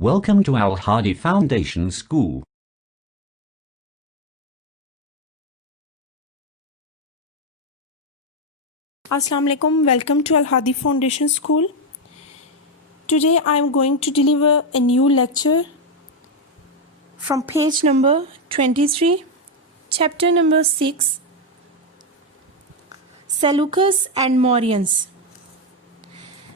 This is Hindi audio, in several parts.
Welcome to Al Hadi Foundation School. Assalamu alaikum. Welcome to Al Hadi Foundation School. Today I am going to deliver a new lecture from page number 23, chapter number 6, Seleucus and Mauryans.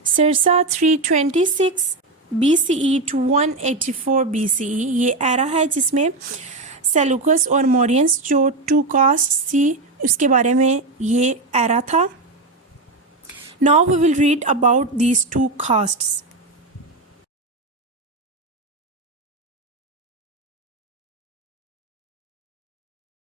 Sirsa 326 BCE to 184 BCE ये एरा है जिसमें सेलुकस और मौर्यंस जो टू कास्ट थी उसके बारे में ये एरा था. Now we will read about these two castes.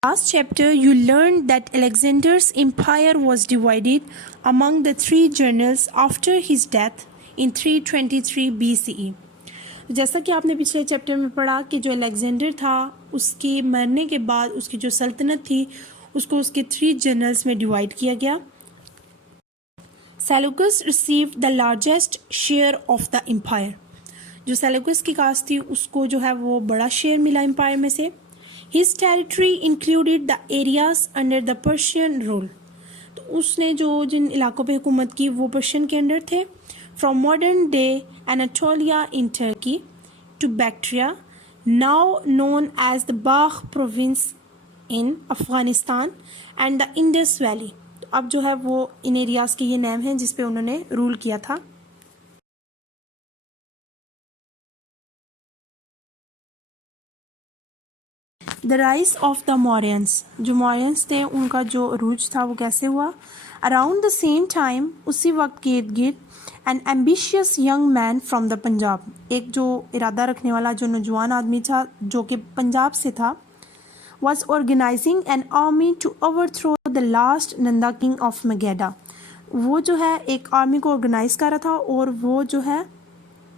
Last chapter you learned that Alexander's empire was divided among the three generals after his death in 323 BCE. जैसा कि आपने पिछले चैप्टर में पढ़ा कि जो अलेक्जेंडर था उसके मरने के बाद उसकी जो सल्तनत थी उसको उसके थ्री जनरल्स में डिवाइड किया गया. Seleucus received the largest share of the empire. जो सेलुकस की कास्ट थी उसको जो है वो बड़ा शेयर मिला एम्पायर में से. His territory included the areas under the Persian rule. तो उसने जो जिन इलाकों पे हुकूमत की वो पर्शियन के अंडर थे. From modern day Anatolia in Turkey to Bactria, now known as the Balkh province in Afghanistan and the Indus Valley. तो अब जो है वो इन एरियाज़ के ये नाम हैं जिस पे उन्होंने रूल किया था. The rise of the Mauryans जो मौर्यंस थे उनका जो अरूज था वो कैसे हुआ. अराउंड द सेम टाइम उसी वक्त के इर्द गिर्द N ambitious young man from the Punjab एक जो इरादा रखने वाला जो नौजवान आदमी था जो कि पंजाब से था was organizing an army to overthrow the last Nanda king of Magadha. वो जो है एक आर्मी को ऑर्गेनाइज कर रहा था और वो जो है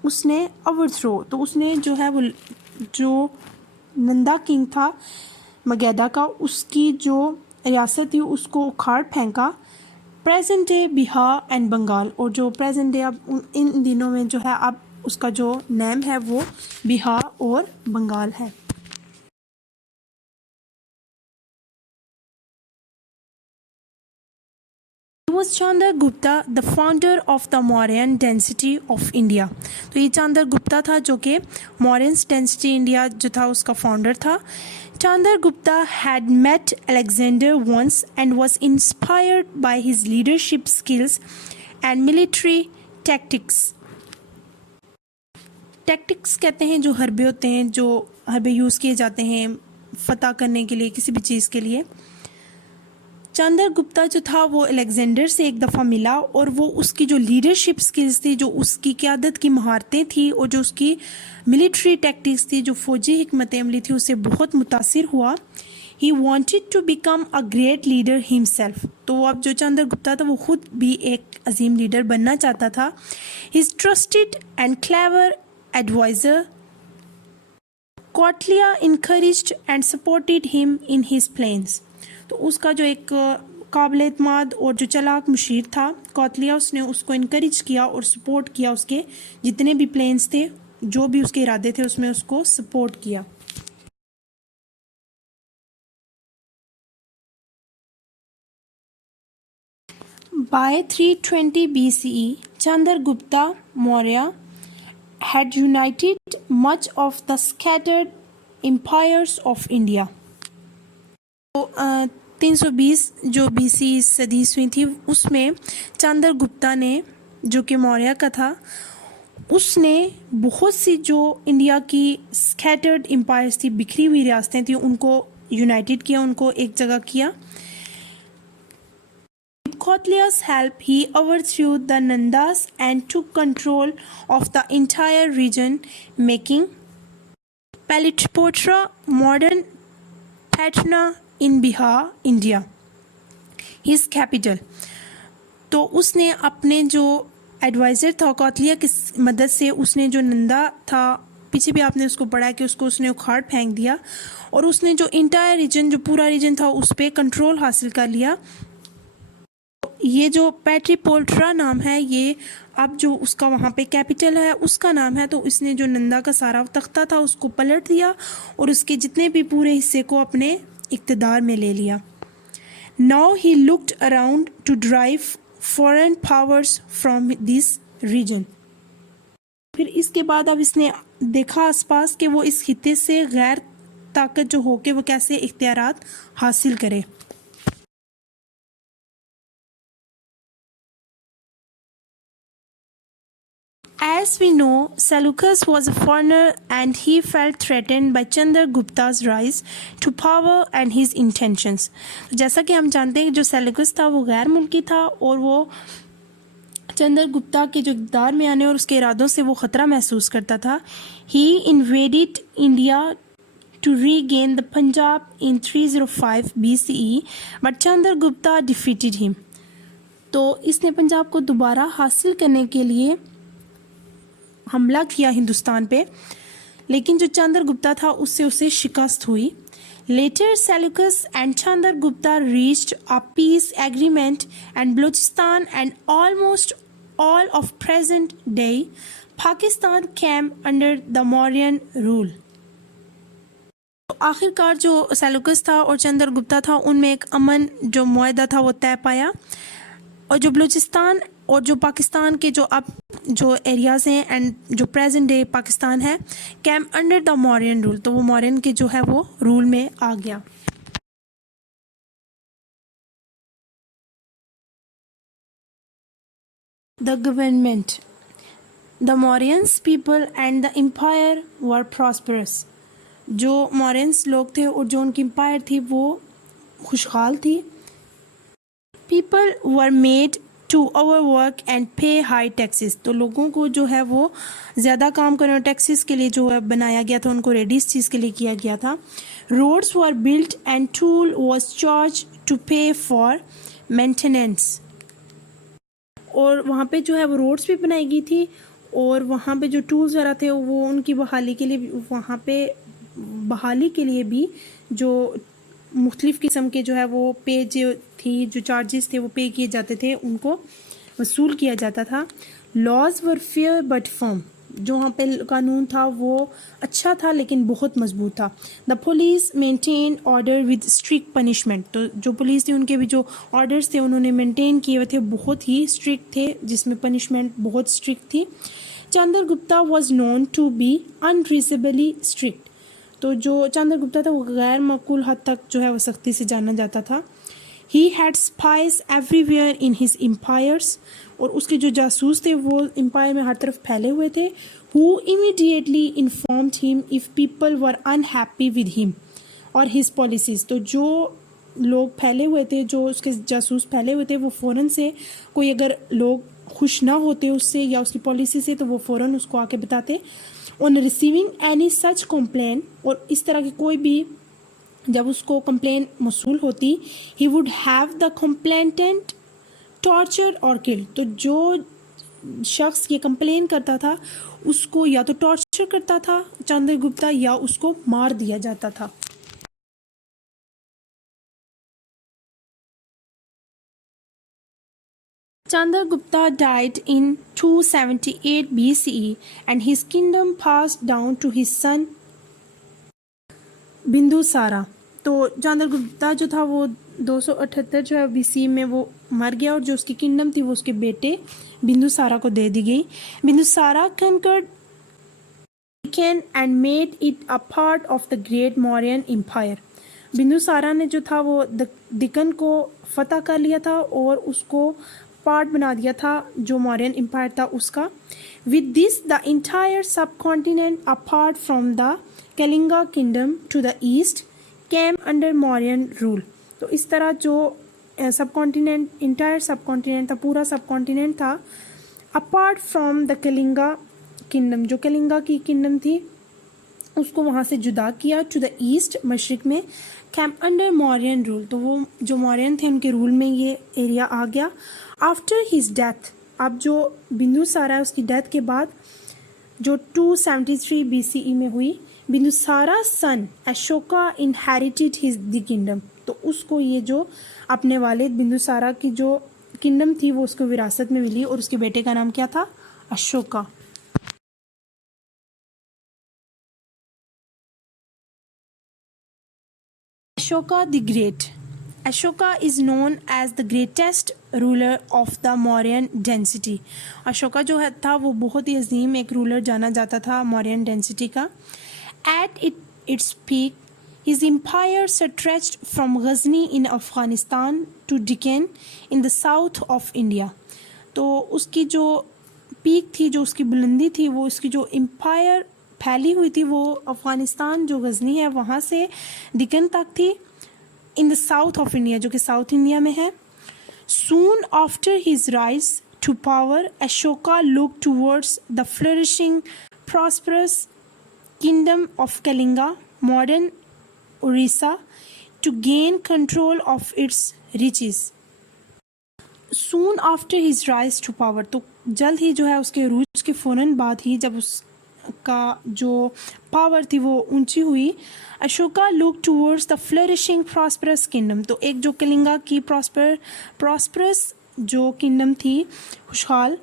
उसने ओवरथ्रो तो उसने जो है वो जो नंदा किंग था मगेदा का उसकी जो रियासत थी उसको उखाड़ फेंका. Present day Bihar and Bengal और जो प्रेजेंट डे अब इन दिनों में जो है अब उसका जो नेम है वो बिहार और बंगाल है. Was Chandra Gupta the founder of the Mauryan dynasty of India. तो ये चंद्र गुप्ता था जो कि Mauryan's dynasty India जो था उसका फाउंडर था. Chandra Gupta had met Alexander once and was inspired by his leadership skills and military tactics. Tactics कहते हैं जो हरबे होते हैं जो हरबे यूज़ किए जाते हैं फतह करने के लिए किसी भी चीज़ के लिए. चंद्र गुप्ता जो था वो अलेक्जेंडर से एक दफ़ा मिला और वो उसकी जो लीडरशिप स्किल्स थी जो उसकी क़यादत की महारतें थी और जो उसकी मिलिट्री टैक्टिक्स थी जो फ़ौजी हिकमत अमली थी उससे बहुत मुतासिर हुआ. He wanted to become a great leader himself. तो अब जो चंद्र गुप्ता था वो ख़ुद भी एक अजीम लीडर बनना चाहता था. His trusted and clever adviser Kautilya encouraged and supported him in his plans. तो उसका जो एक काबिल एतमाद और जो चलाक मुशीर था कौटिल्य उसने उसको इनकरेज किया और सपोर्ट किया. उसके जितने भी प्लान्स थे जो भी उसके इरादे थे उसमें उसको सपोर्ट किया. By 320 BCE, Chandragupta Maurya had united much of the scattered empires of India. 320 जो BC सदी हुई थी उसमें चंद्रगुप्ता ने जो कि मौर्य का था उसने बहुत सी जो इंडिया की स्कैटर्ड एम्पायर्स थी बिखरी हुई रियासतें थी उनको यूनाइटेड किया उनको एक जगह किया. With Kautilya's help he overthrew the Nandas and took control of the entire region making Pataliputra modern Patna in Bihar, India, his capital. तो उसने अपने जो एडवाइज़र था कौटिल्य की मदद से उसने जो नंदा था पीछे भी आपने उसको पढ़ा कि उसको उसने उखाड़ फेंक दिया और उसने जो इंटायर रीजन जो पूरा रीजन था उस पर कंट्रोल हासिल कर लिया. ये जो पैट्रीपोल्ट्रा नाम है, ये अब जो उसका वहाँ पे कैपिटल है उसका नाम है। तो इसने जो नंदा का सारा तख्ता था उसको पलट दिया और उसके जितने भी पूरे हिस्से को अपने इक़्तिदार में ले लिया। Now he looked around to drive foreign powers from this region. फिर इसके बाद अब इसने देखा आसपास कि वो इस खित्ते से गैर ताकत जो हो के वो कैसे इख्तियारात हासिल करे। As we know, Seleucus was a foreigner and he felt threatened by Chandragupta's rise to power and his intentions. जैसा कि हम जानते हैं कि जो सेल्यूकस था वो गैर मुल्की था और वो चंद्रगुप्ता के जो इक़्तिदार में आने और उसके इरादों से वो ख़तरा महसूस करता था। He invaded India to regain the Punjab in 305 BCE, but Chandragupta defeated him. तो इसने पंजाब को दोबारा हासिल करने के लिए हमला किया हिंदुस्तान पे, लेकिन जो चंद्रगुप्ता था उससे उसे शिकस्त हुई। Later Seleucus and Chandragupta reached a peace agreement and Balochistan and almost all of present day Pakistan came under the Mauryan rule. तो आखिरकार जो सेल्यूकस था और चंद्रगुप्ता था उनमें एक अमन जो मुआहदा था वो तय पाया, और जो बलूचिस्तान और जो पाकिस्तान के जो अब जो एरियाज़ हैं एंड जो प्रेजेंट डे पाकिस्तान है, came under the Mauryan rule, तो वो मौर्यन के जो है वो रूल में आ गया। The government, the Mauryans people and the empire were prosperous. जो मौर्यंस लोग थे और जो उनकी एम्पायर थी वो खुशहाल थी। People were made to overwork and pay high taxes, तो लोगों को जो है वो ज़्यादा काम करने और टैक्सेस के लिए जो है बनाया गया था, उनको रेडी इस चीज़ के लिए किया गया था। Roads were built and toll was charged to pay for maintenance, और वहाँ पे जो है वो रोड्स भी बनाई गई थी और वहाँ पे जो टूल्स वगैरह थे वो उनकी बहाली के लिए, वहाँ पे बहाली के लिए भी जो मुख्तलिफ़ किस्म के जो है वो पे जो थी, जो चार्जेस थे वो पे किए जाते थे, उनको वसूल किया जाता था। Laws were fair but firm, जो वहाँ पे कानून था वो अच्छा था लेकिन बहुत मजबूत था। The police maintain order with strict punishment, तो जो पुलिस थी उनके भी जो ऑर्डर्स थे उन्होंने मेंटेन किए हुए थे, बहुत ही स्ट्रिक्ट थे, जिसमें पनिशमेंट बहुत स्ट्रिक्ट थी। Chandragupta was known to be unreasonably strict, तो जो चंद्रगुप्ता था वो गैर माकूल हद तक जो है वो सख्ती से जाना जाता था। He had spies everywhere in his empires, और उसके जो जासूस थे वो एम्पायर में हर तरफ फैले हुए थे। Who immediately informed him if people were unhappy with him और हिज पॉलिसीज़, तो जो लोग फैले हुए थे, जो उसके जासूस फैले हुए थे, वो फ़ौरन से कोई अगर लोग खुश ना होते उससे या उसकी पॉलिसी से तो वो फ़ौरन उसको आके बताते। On receiving any such complain, और इस तरह की कोई भी जब उसको कंप्लेन मौसूल होती, he would have the complainant torture और किल, तो जो शख्स ये कंप्लेन करता था उसको या तो टॉर्चर करता था चंद्रगुप्ता या उसको मार दिया जाता था। Chandragupta died in 278 BCE and his kingdom passed down to his son Bindusara. तो चंद्रगुप्ता जो था वो 278 जो है BC में वो मर गया और जो उसकी किंगडम थी वो उसके बेटे बिंदुसारा को दे दी गई। Bindusara conquered Deccan and made it a part of the Great Mauryan Empire। Bindusara ने जो था वो दिक्कन को फतह कर लिया था और उसको पार्ट बना दिया था जो मौर्यन एम्पायर था उसका। With this the entire subcontinent apart from the Kalinga kingdom to the east came under Mauryan rule. तो इस तरह जो सब कॉन्टिनेंट, इंटायर सब कॉन्टिनेंट था, पूरा सब कॉन्टिनेंट था, apart from the Kalinga kingdom, जो कलिंगा की किंगडम थी उसको वहाँ से जुदा किया, टू द ईस्ट मशरिक में, कैम अंडर मौर्यन रूल, तो वो जो मौर्यन थे उनके रूल में ये एरिया आ गया। आफ्टर हिज डेथ, अब जो बिंदुसारा उसकी डेथ के बाद जो 273 BCE में हुई, Bindusara son Ashoka inherited his the kingdom, तो उसको ये जो अपने वालिद बिंदुसारा की जो किंगडम थी वो उसको विरासत में मिली और उसके बेटे का नाम क्या था? Ashoka. Ashoka the Great. Ashoka is known as the greatest ruler of the Mauryan dynasty. Ashoka जो है था वो बहुत ही अजीम एक रूलर जाना जाता था मौर्यन डेंसिटी का. At its peak, his empire stretched from Ghazni in Afghanistan to Deccan in the south of India. तो उसकी जो पीक थी, जो उसकी बुलंदी थी, वो उसकी जो एम्पायर फैली हुई थी वो अफ़गानिस्तान जो गज़नी है वहाँ से दिकन तक थी, in the south of India, जो कि साउथ इंडिया में है. Soon after his rise to power, Ashoka look towards the flourishing prosperous kingdom of Kalinga, modern Orissa, to gain control of its riches. Soon after his rise to power, तो जल्द ही जो है उसके अरूज के फ़ौरन बाद ही जब उसका जो पावर थी वो ऊंची हुई, Ashoka look towards the flourishing prosperous kingdom. तो एक जो कलिंगा की प्रॉस्परस जो किंगडम थी खुशहाल,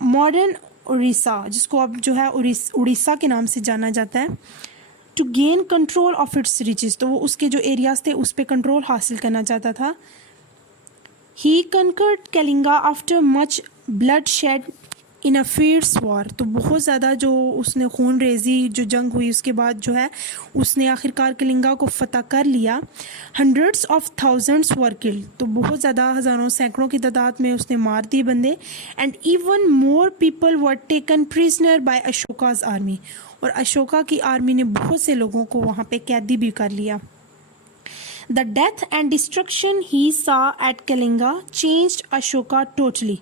मॉडर्न उड़ीसा जिसको अब जो है उड़ीसा के नाम से जाना जाता है, to gain control of its riches, तो वो उसके जो एरियाज थे उस पर कंट्रोल हासिल करना चाहता था. He conquered Kalinga after much bloodshed in a fierce war. तो बहुत ज़्यादा जो उसने खून रेजी जो जंग हुई उसके बाद जो है उसने आखिरकार कलिंगा को फतह कर लिया. Hundreds of thousands were killed. तो बहुत ज़्यादा हज़ारों सैकड़ों की तादाद में उसने मार दिए बंदे. And even more people were taken prisoner by Ashoka's army. और अशोका की आर्मी ने बहुत से लोगों को वहाँ पे कैदी भी कर लिया. The death and destruction he saw at Kalinga changed Ashoka totally.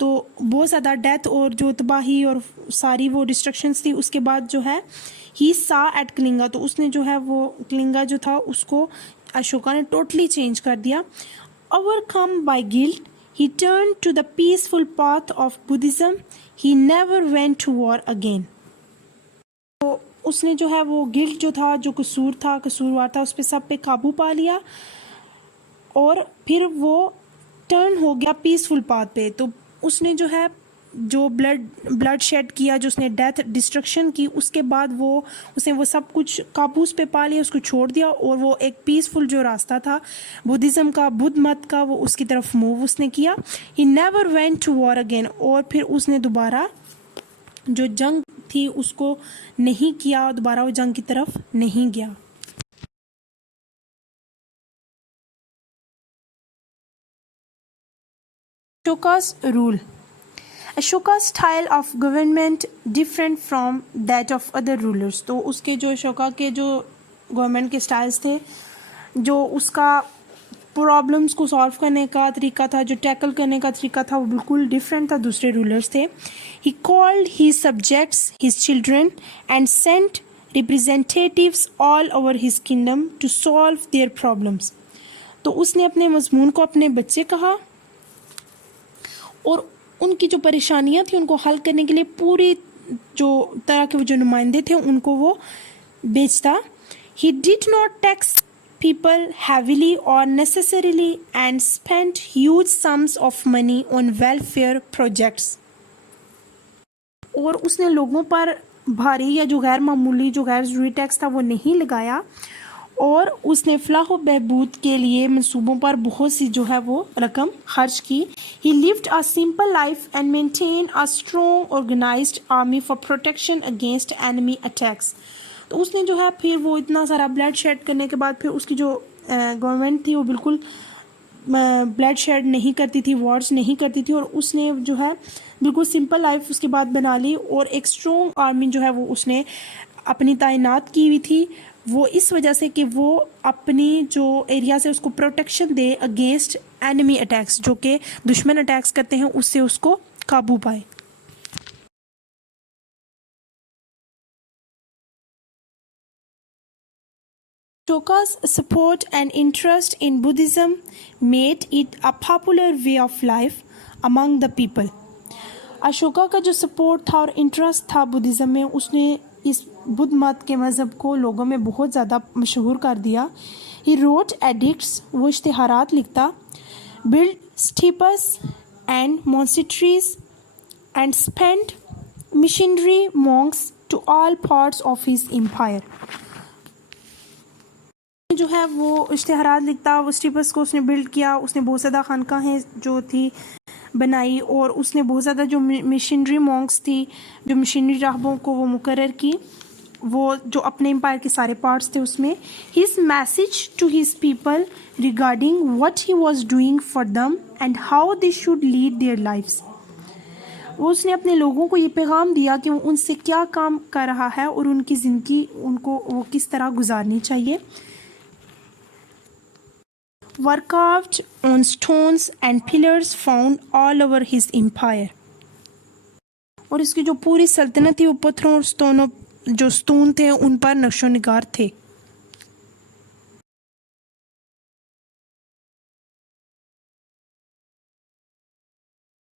तो बहुत ज़्यादा डेथ और जो तबाही और सारी वो डिस्ट्रक्शंस थी उसके बाद जो है he saw at Kalinga, तो उसने जो है वो कलिंगा जो था उसको अशोका ने टोटली चेंज कर दिया. Overcome by guilt, he turned to the peaceful path of Buddhism. He never went to war again. तो उसने जो है वो गिल्ट जो था, जो कसूरवार था, उस पर सब पे काबू पा लिया और फिर वो टर्न हो गया पीसफुल पाथ पे. तो उसने जो है जो ब्लड शेड किया, जो उसने डेथ डिस्ट्रक्शन की, उसके बाद उसने वो सब कुछ काबूस पे पा लिया, उसको छोड़ दिया और वो एक पीसफुल जो रास्ता था बुद्धिज़्म का, बुद्ध मत का, वो उसकी तरफ मूव उसने किया. He never went to war again, और फिर उसने दोबारा जो जंग थी उसको नहीं किया, दोबारा वो जंग की तरफ नहीं गया. Ashoka's rule. Ashoka's style of government different from that of other rulers. तो उसके जो अशोका के जो गवर्नमेंट के स्टाइल्स थे, जो उसका प्रॉब्लम्स को सॉल्व करने का तरीका था, जो टैकल करने का तरीका था, वो बिल्कुल डिफरेंट था दूसरे रूलर्स थे. He called his subjects his children and sent representatives all over his kingdom to solve their problems. तो उसने अपने मजमून को अपने बच्चे कहा और उनकी जो परेशानियां थी उनको हल करने के लिए पूरी जो तरह के जो नुमाइंदे थे उनको वो भेजता. He did not tax people heavily or necessarily and spent huge sums of money on welfare projects. और उसने लोगों पर भारी या जो गैर मामूली जो गैर ज़रूरी टैक्स था वो नहीं लगाया और उसने फलाह बहबूद के लिए मंसूबों पर बहुत सी जो है वो रकम खर्च की. He lived a simple life and maintained a strong organized army for protection against enemy attacks. तो उसने जो है फिर वो इतना सारा ब्लड शेड करने के बाद फिर उसकी जो गवर्नमेंट थी वो बिल्कुल ब्लड शेड नहीं करती थी, वॉर्स नहीं करती थी और उसने जो है बिल्कुल सिंपल लाइफ उसके बाद बना ली और एक स्ट्रॉन्ग आर्मी जो है वो उसने अपनी तैनात की हुई थी. वो इस वजह से कि वो अपनी जो एरिया से उसको प्रोटेक्शन दे अगेंस्ट एनिमी अटैक्स, जो कि दुश्मन अटैक्स करते हैं, उससे उसको काबू पाए. Ashoka's support and interest in Buddhism made it a popular way of life among the people. Ashoka का जो सपोर्ट था और इंटरेस्ट था बुद्धिज़्म में, उसने इस बुद्ध मत के मज़हब को लोगों में बहुत ज़्यादा मशहूर कर दिया. He wrote edicts, वो इश्तिहारात लिखता, built steppes and monasteries and spent missionary monks to all parts of his empire. जो है वो इश्तिहारात लिखता, वो स्टीपस को उसने बिल्ड किया, उसने बहुत ज़्यादा खानकाहें जो थी बनाई और उसने बहुत ज़्यादा जो मिशनरी मॉन्क्स थी, जो मिशनरी राहबों को वो मुकर्रर की, वो जो अपने एम्पायर के सारे पार्ट्स थे उसमें. His message to his people regarding what he was doing for them and how they should lead their lives. वो उसने अपने लोगों को ये पैगाम दिया कि वो उनसे क्या काम कर रहा है और उनकी ज़िंदगी उनको वो किस तरह गुजारनी चाहिए. were carved on stones and pillars found all over his empire. और इसकी जो पूरी सल्तनत थी वो पत्थरों और स्टोनों जो स्तून थे उन पर नक्शो निगार थे.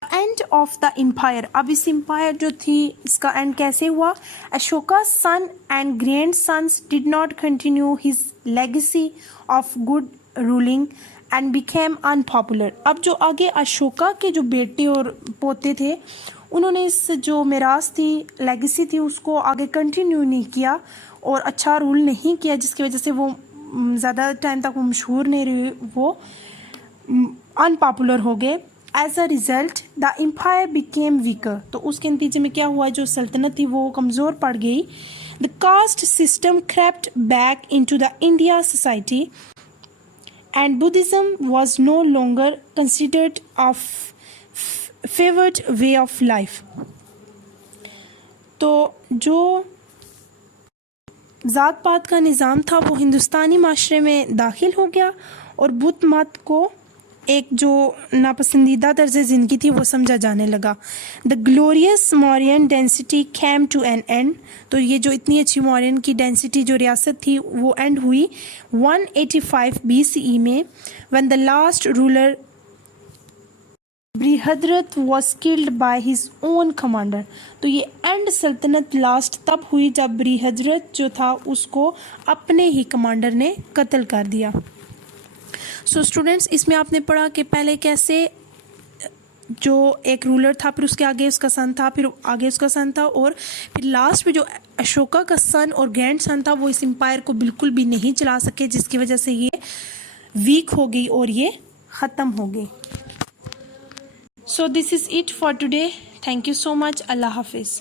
End of the empire. अब इस एम्पायर जो थी इसका एंड कैसे हुआ? Ashoka son and grandsons did not continue his legacy of good ruling and became unpopular. अब जो आगे अशोका के जो बेटे और पोते थे उन्होंने इस जो मिरास थी, लेगेसी थी, उसको आगे कंटिन्यू नहीं किया और अच्छा रूल नहीं किया, जिसकी वजह से वो ज़्यादा टाइम तक वो मशहूर नहीं रही, वो अनपॉपुलर हो गए. As a result the empire became weaker. तो उसके नतीजे में क्या हुआ, जो सल्तनत थी वो कमज़ोर पड़ गई. The caste system crept back into the India society and Buddhism was no longer considered a favored way of life. तो जो ज़ात पात का निज़ाम था वो हिंदुस्तानी माशरे में दाखिल हो गया और बुद्ध मत को एक जो नापसंदीदा तर्ज ज़िंदगी थी वो समझा जाने लगा. The glorious Mauryan dynasty came to an end. तो ये जो इतनी अच्छी मौर्यन की डेंसिटी जो रियासत थी वो एंड हुई 185 BCE में, when the last ruler Brihadratha was killed by his own commander. तो ये एंड सल्तनत लास्ट तब हुई जब बृहद्रथ जो था उसको अपने ही कमांडर ने कत्ल कर दिया. सो स्टूडेंट्स, इसमें आपने पढ़ा कि पहले कैसे जो एक रूलर था, फिर उसके आगे उसका सन था, फिर आगे उसका सन था, और फिर लास्ट में जो अशोका का सन और ग्रैंड सन था वो इस एम्पायर को बिल्कुल भी नहीं चला सके, जिसकी वजह से ये वीक हो गई और ये ख़त्म हो गई. So this is it for today. Thank you so much. अल्लाह हाफिज़.